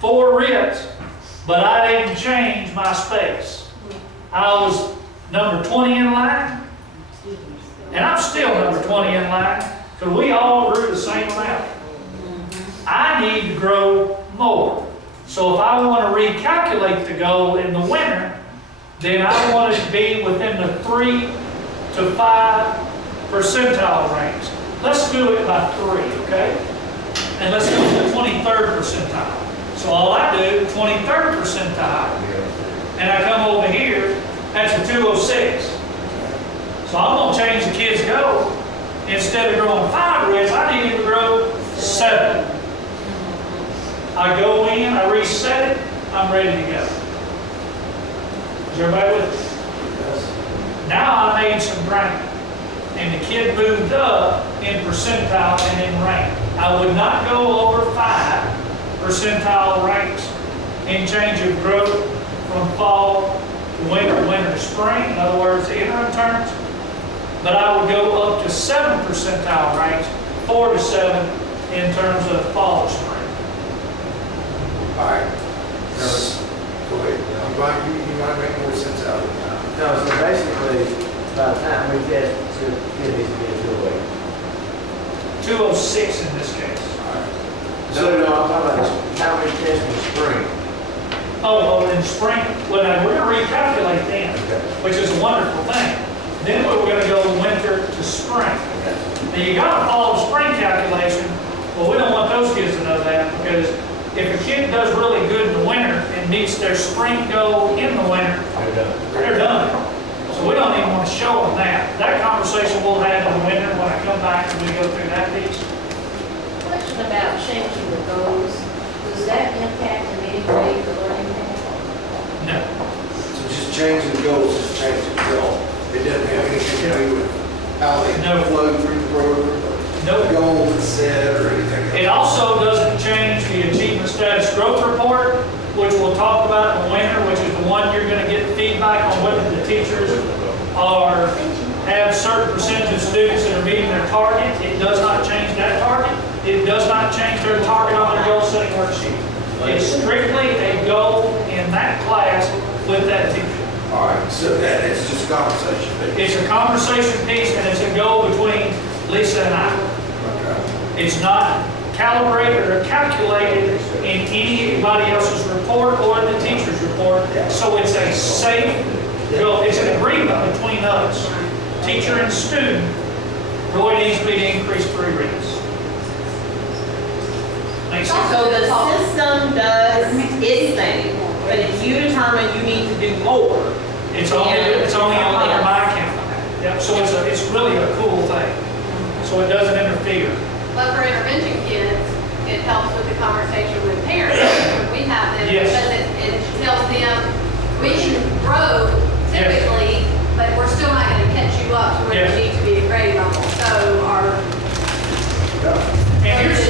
4 writs, but I didn't change my space. I was number 20 in line, and I'm still number 20 in line, because we all grew the same amount. I need to grow more. So if I want to recalculate the goal in the winter, then I want it to be within the 3 to 5 percentile range. Let's do it by 3, okay? And let's go to the 23rd percentile. So all I do, 23rd percentile, and I come over here, that's a 206. So I'm going to change the kid's goal. Instead of growing 5 ribs, I need him to grow 7. I go in, I reset it, I'm ready to go. Is everybody with me? Now I made some rank, and the kid moved up in percentile and in rank. I would not go over 5 percentile ranks in change of growth from fall to winter, winter to spring. In other words, the interim terms. But I would go up to 7 percentile ranks, 4 to 7 in terms of fall to spring. All right. Go ahead. You might make more sense out of it now. No, so basically, by the time we get to get these to be a 206 in this case. All right. So, no, I'm talking about how we test in spring. Oh, in spring, well, now we're going to recalculate then, which is a wonderful thing. Then we're going to go winter to spring. Now you got a fall to spring calculation. Well, we don't want those kids to know that, because if a kid does really good in the winter and meets their spring goal in the winter, they're done. So we don't even want to show them that. That conversation we'll have in the winter when I come back and we go through that piece. Question about changing the goals. Does that impact in any way the learning path? No. So just changing the goals, just changing the goal. It doesn't have anything to do with how they flow through the program, No. the goal that's set or anything else. It also doesn't change the achievement status growth report, which we'll talk about in the winter, which is the one you're going to get feedback on whether the teachers have certain percentage of students that are meeting their target. It does not change that target. It does not change their target on their goal setting worksheet. It's strictly a goal in that class with that teacher. All right, so it's just a conversation. It's a conversation piece, and it's a goal between Lisa and I. Okay. It's not calibrated or calculated in anybody else's report or the teacher's report. So it's a safe goal. It's an agreement between us, teacher and student. Roy needs me to increase 3 reads. Makes sense? So the system does its thing, but if you determine you need to do more, It's only under my account. Yep. So it's really a cool thing. So it doesn't interfere. But for intervention kids, it helps with the conversation with parents when we have them, Yes. because it tells them we can grow typically, but we're still not going to catch you up to where Yes. you need to be a grade level. So our And here's,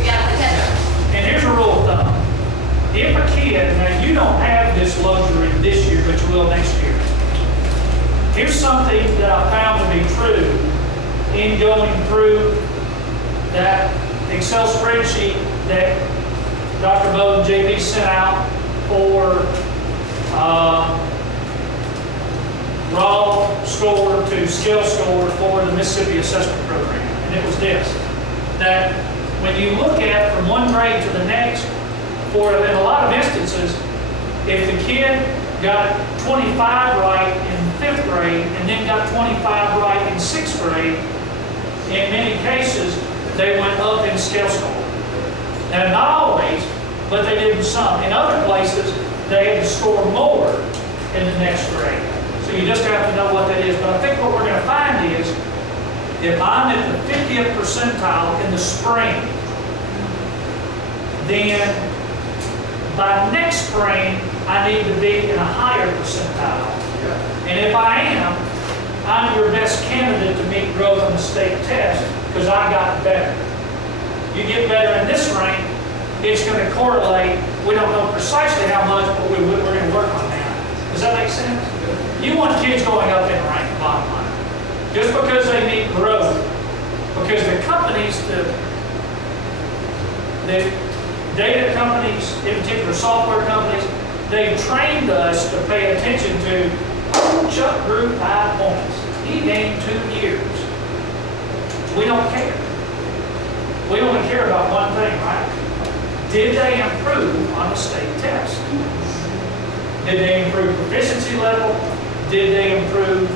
we got to catch up. and here's a rule of thumb. If a kid, now you don't have this luxury this year, but you will next year. Here's something that I found to be true in going through that Excel spreadsheet that Dr. Bo and JP sent out for raw score to scale score for the Mississippi Assessment Program. And it was this, that when you look at from one grade to the next, for in a lot of instances, if the kid got 25 right in 5th grade and then got 25 right in 6th grade, in many cases, they went up in scale score. Now, not always, but they did in some. In other places, they had to score more in the next grade. So you just have to know what that is. But I think what we're going to find is, if I'm at the 50th percentile in the spring, then by next spring, I need to be in a higher percentile. And if I am, I'm your best candidate to meet growth on the state test because I got better. You get better in this rank, it's going to correlate. We don't know precisely how much, but we're going to work on that. Does that make sense? You want kids going up in rank, bottom line. Just because they meet growth, because the companies that data companies, in particular software companies, they've trained us to pay attention to, oh, Chuck grew 5 points. He gained 2 years. We don't care. We only care about one thing, right? Did they improve on the state test? Did they improve proficiency level? Did they improve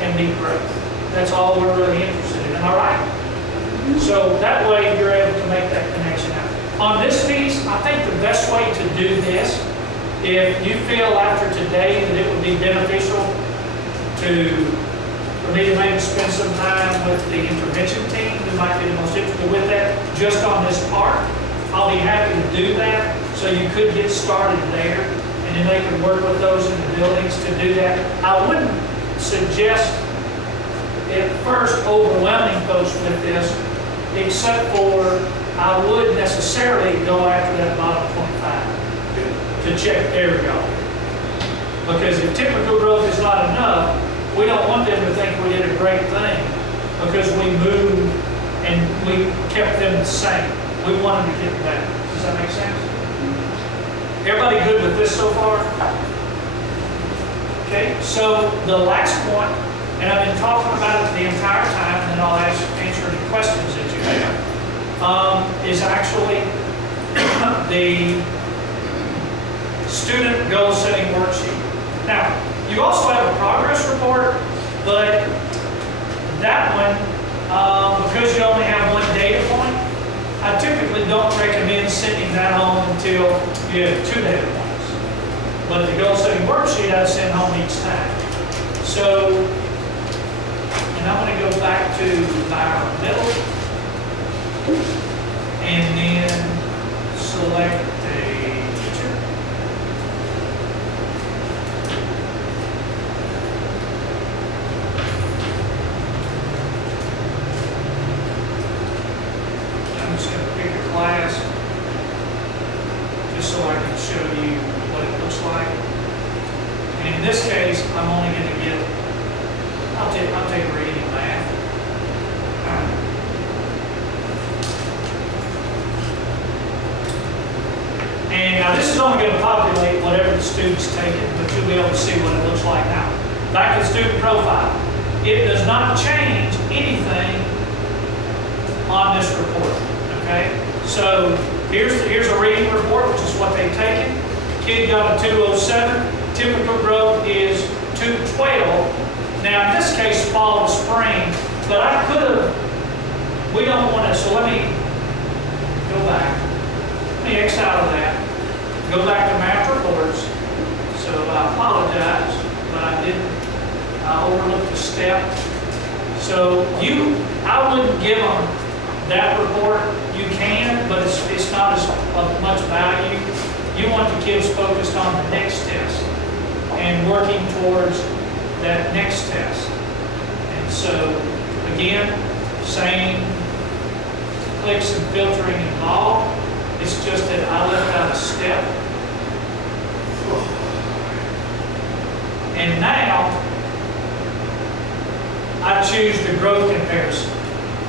and meet growth? That's all we're really interested in, am I right? So that way you're able to make that connection out. On this piece, I think the best way to do this, if you feel after today that it would be beneficial for me to maybe spend some time with the intervention team who might be the most interested with that, just on this part, I'll be happy to do that. So you could get started there, and then they could work with those in the buildings to do that. I wouldn't suggest at first overwhelming folks with this, except for I would necessarily go after that bottom 25 to check their goal. Because if typical growth is not enough, we don't want them to think we did a great thing because we moved and we kept them the same. We want them to get better. Does that make sense? Everybody good with this so far? Okay, so the last point, and I've been talking about it the entire time, and then I'll answer any questions that you have, is actually the student goal setting worksheet. Now, you also have a progress report, but that one, because you only have one data point, I typically don't recommend sending that home until you have 2 data points. But the goal setting worksheet I send home each time. So, and I'm going to go back to environmental, and then select a teacher. I'm just going to pick a class just so I can show you what it looks like. And in this case, I'm only going to get, I'll take reading and math. And now this is only going to populate whatever the student's taken, but you'll be able to see what it looks like now. Back to the student profile. It does not change anything on this report, okay? So here's a reading report, which is what they've taken. Kid got a 207. Typical growth is 212. Now in this case, fall to spring, but I could have, we don't want to, so let me go back. Let me X out of that. Go back to math reports. So I apologize, but I didn't. I overlooked a step. So I wouldn't give them that report. You can, but it's not as of much value. You want the kids focused on the next test and working towards that next test. And so, again, same clicks and filtering involved. It's just that I left out a step. And now, I choose the growth comparison.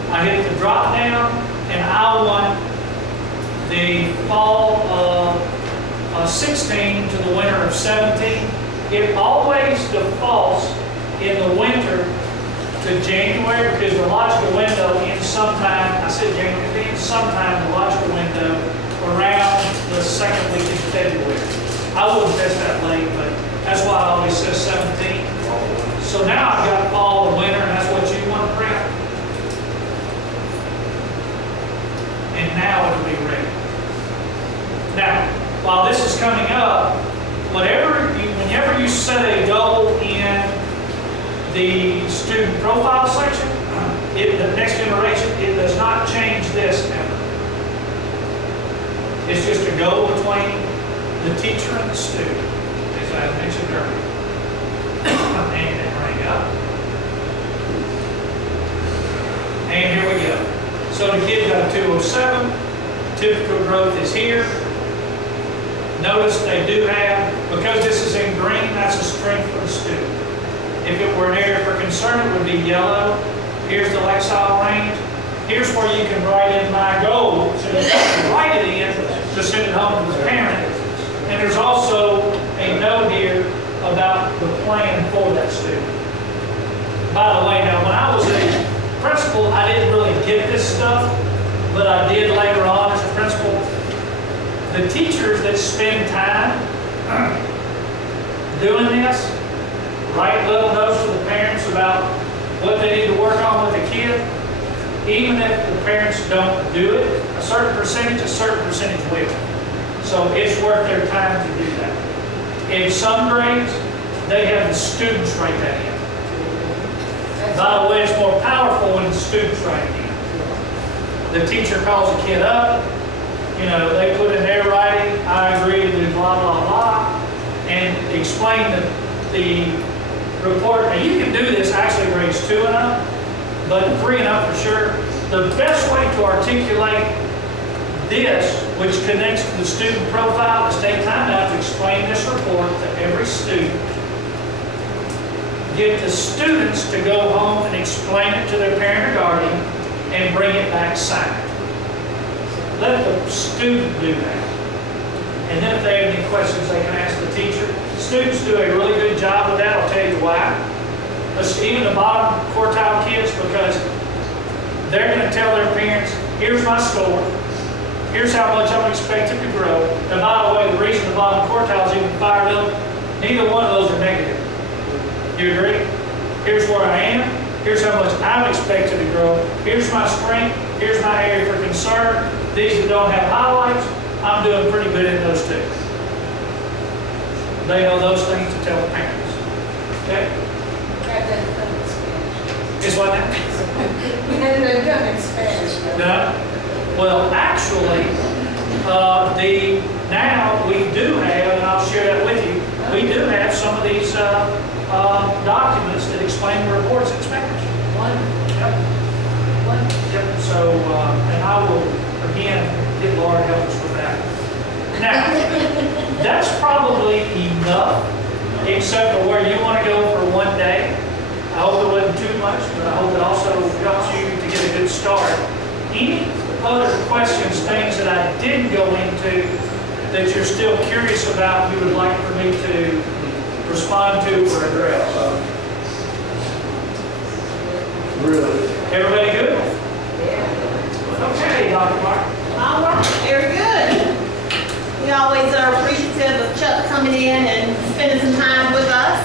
I hit the drop down, and I want the fall of 16 to the winter of 17. It always defaults in the winter to January because the logical window ends sometime, I said January, it ends sometime the logical window around the second week in February. I wouldn't test that late, but that's why I always say 17. So now I've got fall and winter, and that's what you want to print. And now it'll be ready. Now, while this is coming up, whenever you set a goal in the student profile section, the next generation, it does not change this ever. It's just a goal between the teacher and the student, as I mentioned earlier. And then bring up. And here we go. So the kid got a 207. Typical growth is here. Notice they do have, because this is in green, that's a strength for the student. If it were an area for concern, it would be yellow. Here's the lexile range. Here's where you can write in my goal. So you can write it in to send it home to the parent. And there's also a note here about the plan for that student. By the way, now when I was a principal, I didn't really get this stuff, but I did later on as a principal. The teachers that spend time doing this, write little notes to the parents about what they need to work on with the kid. Even if the parents don't do it, a certain percentage will. So it's worth their time to do that. In some grades, they have the students write that in. By the way, it's more powerful when the students write it in. The teacher calls a kid up, you know, they put in their writing, I agree to blah, blah, blah, and explain the report. Now you can do this actually grades 2 and up, but 3 and up for sure. The best way to articulate this, which connects to the student profile, is take time out to explain this report to every student. Get the students to go home and explain it to their parent or guardian and bring it back signed. Let the student do that. And then if they have any questions, they can ask the teacher. Students do a really good job with that, I'll tell you why. Even the bottom quartile kids, because they're going to tell their parents, here's my score, here's how much I'm expected to grow. And by the way, the reason the bottom quartile is even fired up, neither one of those are negative. You agree? Here's where I am, here's how much I'm expected to grow, here's my strength, here's my area for concern. These that don't have highlights, I'm doing pretty good in those too. They know those things to tell the parents. Okay? Is what now? We had it done in Spanish. No. Well, actually, now we do have, and I'll share that with you, we do have some of these documents that explain the reports in Spanish. Yep. Yep. So, and I will, again, get Laura to help us with that. Now, that's probably enough, except for where you want to go for one day. I hope it wasn't too much, but I hope it also helps you to get a good start. Any other questions, things that I didn't go into that you're still curious about, you would like for me to respond to or address? Really? Everybody good? Okay, Dr. Mark. All right, very good. We always are appreciative of Chuck coming in and spending some time with us.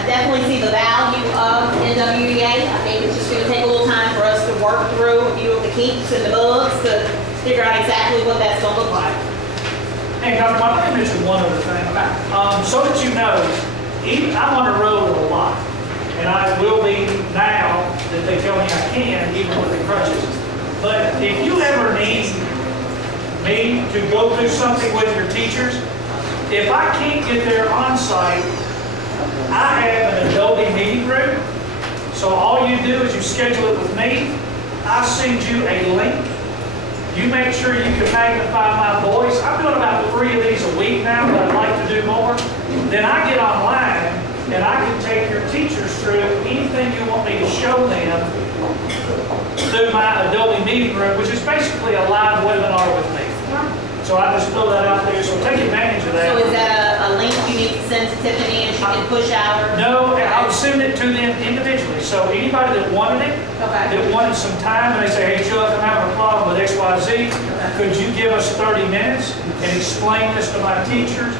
I definitely see the value of NWEA. I think it's just going to take a little time for us to work through a few of the kinks and the bugs to figure out exactly what that's going to look like. Hey, Dr. Mark, let me mention one other thing. So that you know, I'm on the road a lot, and I will be now that they tell me I can, even with the crutches. But if you ever need me to go through something with your teachers, if I can't get there on site, I have an Adobe meeting room. So all you do is you schedule it with me. I send you a link. You make sure you can magnify my voice. I'm doing about 3 of these a week now, but I'd like to do more. Then I get online and I can take your teachers through anything you want me to show them through my Adobe meeting room, which is basically a live webinar with me. So I just throw that out there, so take advantage of that. So is that a link you need to send to Tiffany and she can push out? Or? No, I would send it to them individually. So anybody that wanted it, that wanted some time, and they say, hey Chuck, I'm having a problem with XYZ, could you give us 30 minutes and explain this to my teachers?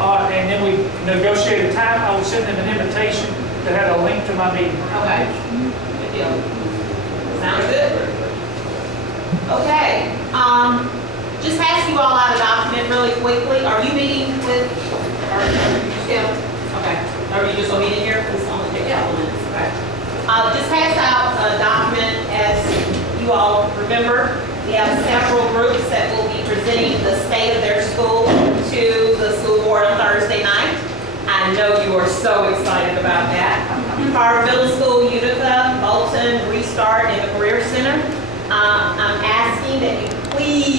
And then we negotiate a time. I would send them an invitation that had a link to my meeting. Okay, good deal. Sounds good. Okay, just pass you all out a document really quickly. Are you meeting with, or are you still? Okay. Are you just a meeting here? It's only take a couple minutes. Okay. Just pass out a document. As you all remember, we have several groups that will be presenting the state of their school to the school board on Thursday night. I know you are so excited about that. Our middle school, Utica, Bolton, Restart, and the Career Center. I'm asking that you please